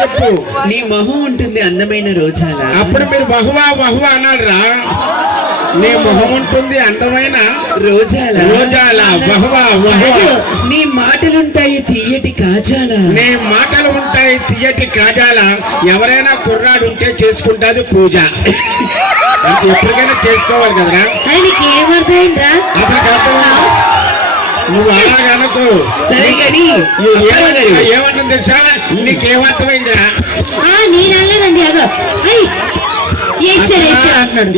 చెప్పు. నీ మొహం ఉంటుంది అందమైన రోజాల? అప్పుడు మీరు బహువా బహువా అన్నారా నీ మొహం ఉంటుంది అందమైన రోజాల? రోజాల బహువా బహువా నీ మాటలుంటాయి తీయటి కాజాల? నీ మాటలు ఉంటాయి తీయటి కాజాల. ఎవరైనా కుర్రాడు ఉంటే చేసుకుంటాది పూజ. ఎప్పటికైనా చేసుకోవాలి కదరా. అది నీకు ఏమర్థమైందిరా? అతనికి అర్థమైందా? నువ్వు అలాగనకు సరే అప్పారావు గారు, ఏమంటున్నా- ఏమంటుంది సార్ నీకేమర్థమైందిరా ఆ నేను అనలేదండి అగో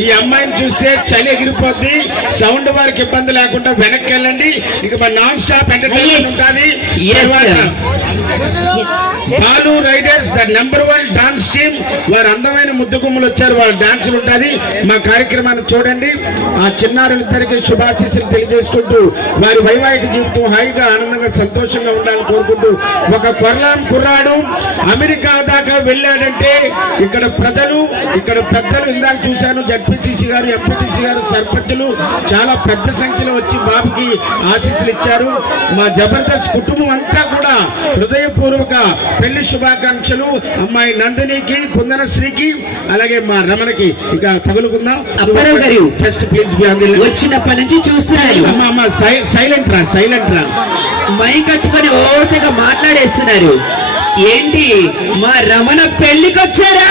ఈ అమ్మాయిని చూస్తే చలి ఎగిరిపోద్ది సౌండ్ వారికి ఇబ్బంది లేకుండా వెనక్కి వెళ్ళండి. ఇక మన నాన్ స్టాప్ ఎంటర్టైన్మెంట్. ఉంటుంది. Balu Riders the number one dance team వారు అందమైన ముద్దుగుమ్మలు వచ్చారు వాళ్ళ డాన్సులు ఉంటుంది మా కార్యక్రమాన్ని చూడండి. ఆ చిన్నారులిద్దరికి శుభాశీస్సులు తెలియజేసుకుంటూ వారి వైవాహిక జీవితం హాయిగా ఆనందంగా సంతోషంగా ఉండాలని కోరుకుంటూ ఒక కొర్లాం కుర్రాడు అమెరికా దాకా వెళ్ళాడంటే ఇక్కడ ప్రజలు ఇక్కడ పెద్దలు ఇందాక చూశాను జడ్పీటీసీ గారు ఎంపీటీసీ గారు సర్పంచులు చాలా పెద్ద సంఖ్యలో వచ్చి బాబుకి ఆశీస్సులు ఇచ్చారు. మా జబర్దస్త్ కుటుంబం అంతా కూడా హృదయపూర్వక పెళ్ళి శుభాకాంక్షలు. అమ్మాయి నందినికి కుందనశ్రీకి అలాగే మా రమణకి ఇక తగులుకుందాం. ఫస్ట్ ప్లీజ్ వచ్చినప్పటి నుంచి చూస్తున్నారు. అమ్మ అమ్మ సైలెంట్ రా సైలెంట్ రా. మై కట్టుకొని ఓటగా మాట్లాడేస్తున్నారు. ఏంటి? మా రమణ పెళ్ళికొచ్చారా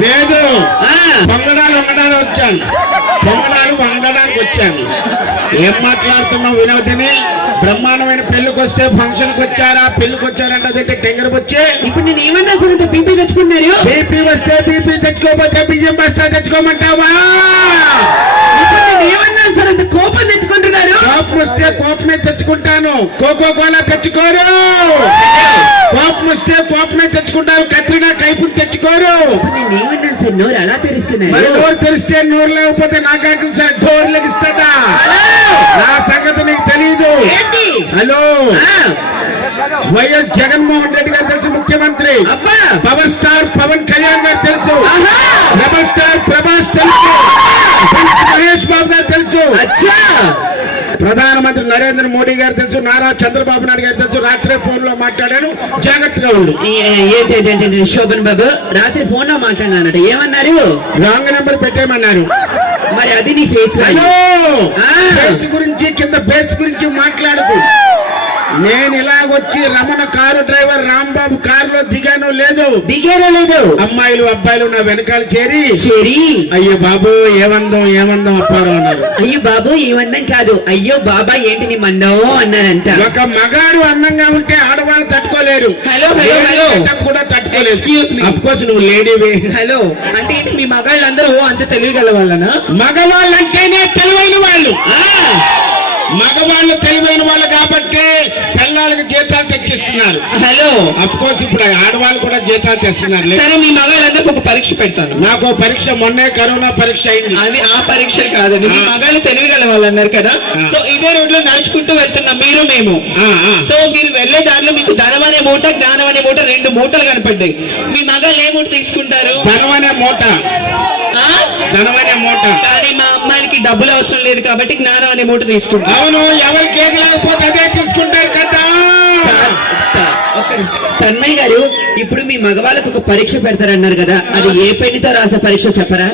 లేదు. ఆ, పొంగడాలు వంగడాలు వచ్చాను పొంగడాలు వంగడానికి వచ్చాను. ఏం మాట్లాడుతున్నావు వినోదిని? బ్రహ్మాండమైన పెళ్ళికి వస్తే ఫంక్షన్కి వచ్చారా పెళ్ళికి వచ్చారంటే టెంగర్ వచ్చే ఇప్పుడు నేను ఏమన్నా ఇంత బీపీ తెచ్చుకున్నారు బీపీ వస్తే బీపీ తెచ్చుకోకపోతే బియ్యం బస్తా తెచ్చుకోమంటావా? ఇప్పుడు నేను ఏమన్నా సార్ కోపం తెచ్చుకుంటున్నారు. కోపం వస్తే కోపమే తెచ్చుకుంటాను. కోకో కోలా తెచ్చుకోరు. కోపం వస్తే కోపమే తెచ్చుకుంటారు. కత్రినా కైపుని తెచ్చుకోరు. నేను సార్ నోరు అలా మరి తెరుస్తున్నారు నోరు తెరిస్తే నోరు లేకపోతే నాకాకి సార్ డోర్ లెగిస్తుందా? నా సంగతి నీకు తెలీదు. హలో. వైఎస్ జగన్మోహన్ రెడ్డి గారు తెలుసు ముఖ్యమంత్రి. పవర్ స్టార్ పవన్ కళ్యాణ్ గారు తెలుసు. రెబల్ స్టార్ ప్రభాస్ తెలుసు. మహేష్ బాబు గారు తెలుసు. అచ్చా. ప్రధానమంత్రి నరేంద్ర మోడీ గారు తెలుసు నారా చంద్రబాబు నాయుడు గారు తెలుసు రాత్రే ఫోన్లో మాట్లాడాను. జాగ్రత్తగా ఉండు. శోభన్ బాబు రాత్రి ఫోన్లో మాట్లాడినానట ఏమన్నారు? రాంగ్ నెంబర్ పెట్టేయమన్నారు. మరి అది నీ ఫేస్ గురించి కింద బేస్ గురించి మాట్లాడదు నేను ఇలాగొచ్చి రమణ కారు డ్రైవర్ రాంబాబు కారులో దిగాను లేదు? దిగారో లేదు? అమ్మాయిలు అబ్బాయిలు నా వెనకాల చేరి చెరి. అయ్యో బాబు ఏమందం ఏమందం అప్పారు అన్నారు. అయ్యో బాబు వందం కాదు. అయ్యో బాబా ఏంటి నీ మందం అన్నారంట. ఒక మగాడు అందంగా ఉంటే ఆడవాళ్ళు తట్టుకోలేరు. Hello, hello, hello. కూడా తట్టుకోలేదు. అఫ్ కోర్స్ నువ్వు లేడీవి హలో అంటే ఏంటి మీ మగాళ్ళందరూ అంత తెలివిగల వాళ్ళనా? మగవాళ్ళంటేనే తెలివైన వాళ్ళు. మగవాళ్ళు తెలివైన వాళ్ళు కాబట్టి పిల్లలకి జీతాలు తెచ్చిస్తున్నారు. హలో అఫ్ కోర్స్ ఇప్పుడు ఆడవాళ్ళు కూడా జీతాలు తెస్తున్నారు. లే. సరే మీ మగాళ్ళందరికి ఒక పరీక్ష పెడతాను. నాకు పరీక్ష మొన్నే కరోనా పరీక్ష అయింది. అది ఆ పరీక్ష కాదండి మీ. మగాళ్ళు తెలివిగల వాళ్ళు అన్నారు కదా. సో ఇదే రోడ్లో నడుచుకుంటూ వెళ్తున్నాం మీరు మేము. సో మీరు వెళ్ళే దారిలో మీకు ధనం అనే మూట జ్ఞానం అనే మూట రెండు మూటలు కనపడ్డాయి. మీ మగాళ్ళు ఏ మూట తీసుకుంటారు? ధనమనే మూట. ఆ? ధనమనే మూట. కానీ మా అమ్మాయికి డబ్బులు అవసరం లేదు కాబట్టి జ్ఞానం అనే మూట తీసుకుంటారు అవును ఎవరికి ఏది లేకపోతే అదే తీసుకుంటారు కదా. తన్మయ్య గారు ఇప్పుడు మీ మగవాళ్ళకు ఒక పరీక్ష పెడతారన్నారు కదా అది ఏ పెన్నుతో రాసే పరీక్ష చెప్పరా?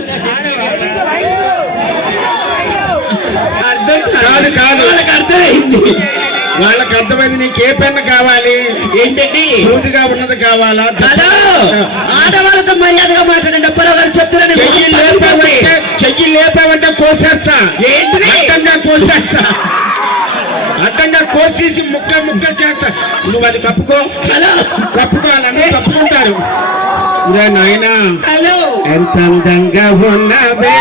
అర్థం కాదు, కాదు. వాళ్ళకి అర్థమైంది. వాళ్ళకి అర్థమైంది నీకు ఏ పెన్ను కావాలి? ఏంటండి? సూదిగా ఉన్నది కావాలా? హలో! ఆడవాళ్ళతో మర్యాదగా మాట్లాడండి. అప్పారావు గారు చెప్తున్నాను చెయ్యి లేపావంటే చెయ్యి లేపావంటే కోసేస్తా. ఏంటిది? అడ్డంగా కోసేస్తా. అడ్డంగా కోసేసి ముక్క ముక్క చేస్తా. నువ్వు అది కప్పుకో. హలో! కప్పుకో అని కప్పుకుంటారు నాయనా హలో! ఎంత అందంగా ఉన్నవే.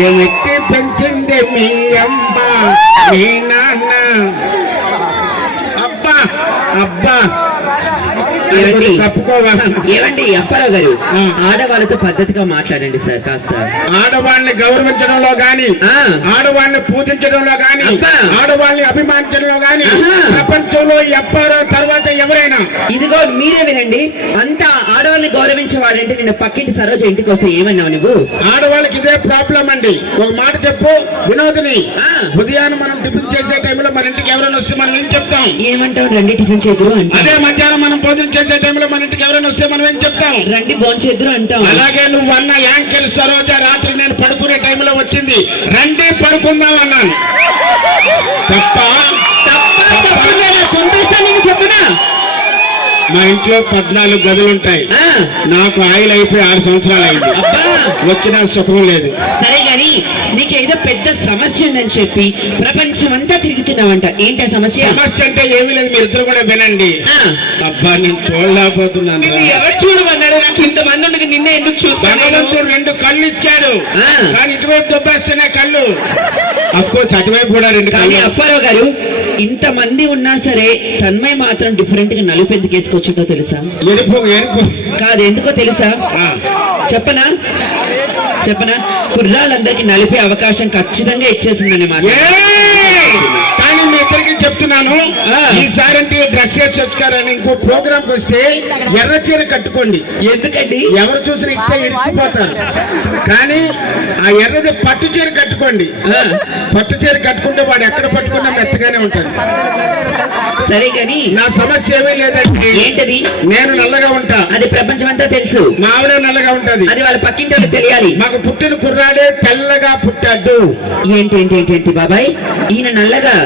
ఏమిటి పెంచింది మీ అమ్మ. మీ నాన్న అబ్బా అబ్బా ఏమండి? అప్పారావు గారు. ఆడవాళ్ళతో పద్ధతిగా మాట్లాడండి సార్ కాస్త ఆడవాళ్ళని గౌరవించడంలో గాని. ఆడవాళ్ళని పూజించడంలో గాని. ఆడవాళ్ళని అభిమానించడంలో గాని. ప్రపంచంలో ఎవ్వరో తర్వాత ఎవరైనా ఇదిగో మీరే వినండి అంత ఆడవాళ్ళని గౌరవించేవాడంటే నేను పక్కింటి సరోజ ఇంటికి వస్తే ఏమన్నావు నువ్వు ఆడవాళ్ళకి ఇదే ప్రాబ్లం అండి ఒక మాట చెప్పు వినోదిని. ఉదయాన్నే మనం టిఫిన్ చేసే టైంలో మన ఇంటికి ఎవరైనా వస్తే మనం ఏం చెప్తాం ఏమంటావు రండి టిఫిన్ చేద్దరు అదే మధ్యాహ్నం మనం భోజనం చేసే టైంలో మన ఇంటికి ఎవరైనా వస్తే మనం ఏం చెప్తాం? రండి భోంచేద్దరు అంటాం. అలాగే నువ్వు అన్న యాంకెల్ సరోజ రాత్రి నేను పడుకునే టైంలో వచ్చింది. రండి పడుకుందాం అన్నాను. తప్ప చెప్పనా? మా ఇంట్లో పద్నాలుగు గదులు ఉంటాయి నాకు ఆయిల్ అయిపోయి ఆరు సంవత్సరాలు అయింది. వచ్చిన సుఖం లేదు. సరే నీకు ఏదో పెద్ద సమస్య ఉందని చెప్పి ప్రపంచం అంతా తిరుగుతున్నావంట ఏంటి సమస్య? సమస్య అంటే ఏమీ లేదు మీరు ఇద్దరు కూడా వినండి. అబ్బా నేను చూడలేకపోతున్నాను నిన్ను ఎవరు చూడమన్నాడు నాకు ఇంతమంది ఉండగా నిన్నే ఎందుకు చూస్తాను రెండు కళ్ళు ఇచ్చాడు. కానీ ఇటువైపు దొబ్బేస్తున్నాయి కళ్ళు. అఫ్కోర్స్ అటువైపు కూడా రెండు కానీ కళ్ళు. అప్పారావు గారు ఇంతమంది ఉన్నా సరే తన్మయ్ మాత్రం డిఫరెంట్గా నలుపు ఎందుకు వేసుకొచ్చిందో తెలుసా? కాదు ఎందుకో తెలుసా. చెప్పనా? చెప్పనా? కుర్రాళ్ళందరికీ నలిపే అవకాశం ఖచ్చితంగా ఇచ్చేసిందని మాట! కానీ మీ ఇద్దరికి చెప్తున్నాను. ఈసారి అంటే డ్రెస్ వేసి వచ్చుకారని ఇంకో ప్రోగ్రామ్కి వస్తే ఎర్ర చీర కట్టుకోండి. ఎందుకండి? ఎవరు చూసినా ఇట్టే ఇరుక్కుపోతారు కానీ ఆ ఎర్రది పట్టు చీర కట్టుకోండి. పట్టు చీర కట్టుకుంటే వాడు ఎక్కడ పట్టుకున్నా మెత్తగానే ఉంటుంది. సరే కానీ నా సమస్య ఏమీ లేదండి. ఏంటది? నేను నల్లగా ఉంటా. అది ప్రపంచం అంతా తెలుసు. మా ఆవిడ నల్లగా ఉంటది. అది వాళ్ళ పక్కింటి తెలియాలి. మాకు పుట్టిన కుర్రాడే తెల్లగా పుట్టాడు. ఏంటి ఏంటి ఏంటి ఏంటి బాబాయ్? ఈయన నల్లగా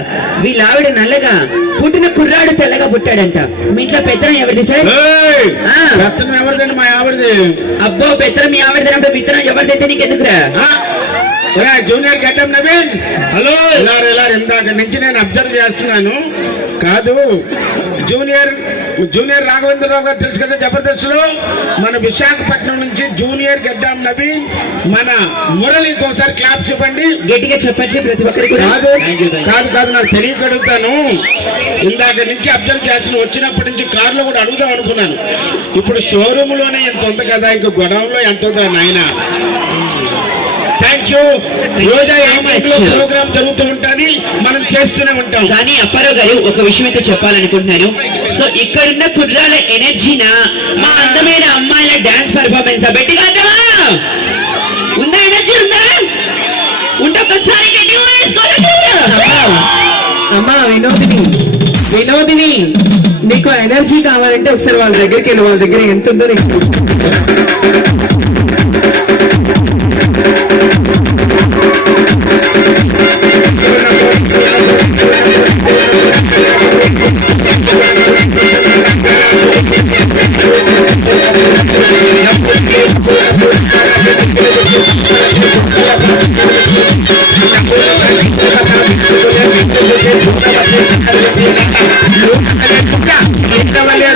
వీళ్ళ ఆవిడ నల్లగా పుట్టిన కుర్రాడు తెల్లగా పుట్టాడంట. మీ ఇంట్లో పెత్తనం ఎవరిది సార్. రత్నం ఎవరిదండి మా ఆవిడది? అబ్బో పెత్తనం మీ ఆవిడ విత్తనం ఎవరిదైతే నీకెందుకురా? జూనియర్ గడ్డం నవీన్. హలో? ఇలా ఇలా ఇందాక నుంచి నేను అబ్జర్వ్ చేస్తున్నాను. కాదు. జూనియర్ జూనియర్ రాఘవేంద్రరావు గారు తెలుసు కదా జబర్దస్త్లో మన విశాఖపట్నం నుంచి జూనియర్ గడ్డం నవీన్ మన మురళికి ఒకసారి క్లాప్స్ ఇవ్వండి. గట్టిగా చెప్పట్లే ప్రతి ఒక్కరికి కాదు. కాదు కాదు నాకు తెలియక అడుగుతాను ఇందాక నుంచి అబ్జర్వ్ చేసిన వచ్చినప్పటి నుంచి కారులో కూడా అడుగుదాం అనుకున్నాను. ఇప్పుడు షోరూమ్లోనే ఎంత ఉంది కదా? ఇంక గొడవలో లో ఎంత ఉందా నాయన? Thank you Roja. ప్రోగ్రామ్ జరుగుతూ ఉంటుంది. మనం చేస్తూనే ఉంటాం. కానీ అప్పారావు గారు ఒక విషయం అయితే చెప్పాలనుకుంటున్నాను. సో ఇక్కడున్న కుర్రాల ఎనర్జీనా మా అందమైన అమ్మాయిల డాన్స్ పర్ఫార్మెన్స్ బెట్టి కాదమా ఉందా ఎనర్జీ ఉందా? ఉంటే ఒక్కసారి గట్టిగా వేసుకోవాలి. అమ్మా వినోదిని వినోదిని నీకు ఎనర్జీ కావాలంటే ఒకసారి వాళ్ళ దగ్గరికి వెళ్ళి. వాళ్ళ దగ్గర ఎంత ఉందో నీకు